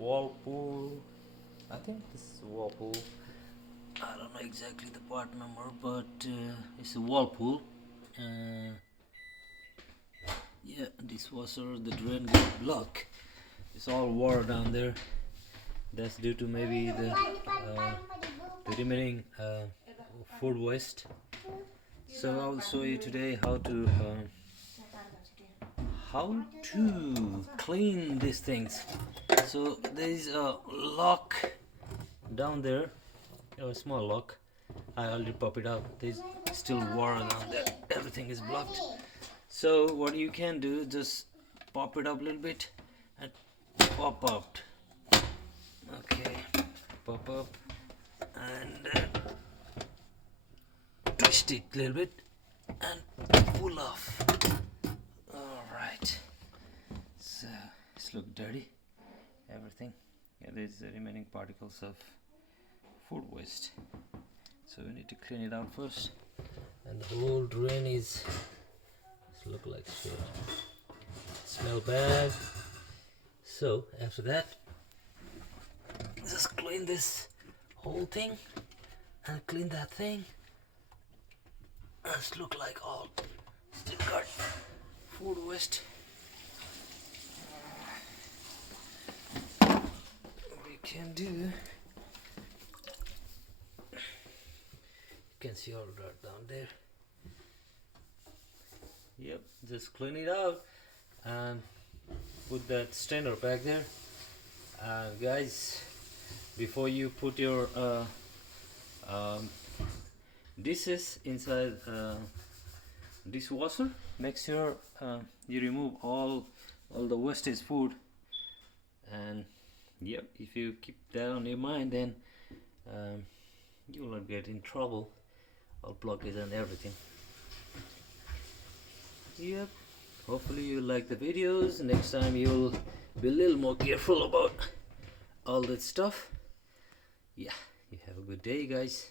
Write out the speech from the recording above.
Whirlpool. I think this is Whirlpool. I don't know exactly the part number, but it's a Whirlpool. Uh, yeah, dishwasher, the drain got blocked. It's all water down there. That's due to maybe the remaining food waste. So I will show you today how to clean these things. So there is a lock down there, a small lock. I already pop it out. There's still water down there. Everything is blocked. So what you can do, just pop it up a little bit and pop out. Okay, pop up and twist it a little bit and pull off. Alright, so it's look dirty, everything. Yeah, there's the remaining particles of food waste, so we need to clean it out first. And the whole drain is look like shit, smell bad. So after that, just clean this whole thing and clean that thing. It's look like all still got food waste. We can do, you can see all dirt down there. Yep, just clean it out and put that strainer back there. Guys, before you put your dishes inside dishwasher, make sure you remove all the wastage food. And yep, if you keep that on your mind, then you will not get in trouble or blockage and everything. Yep, hopefully you like the videos. Next time you'll be a little more careful about all that stuff. Yeah, you have a good day, guys.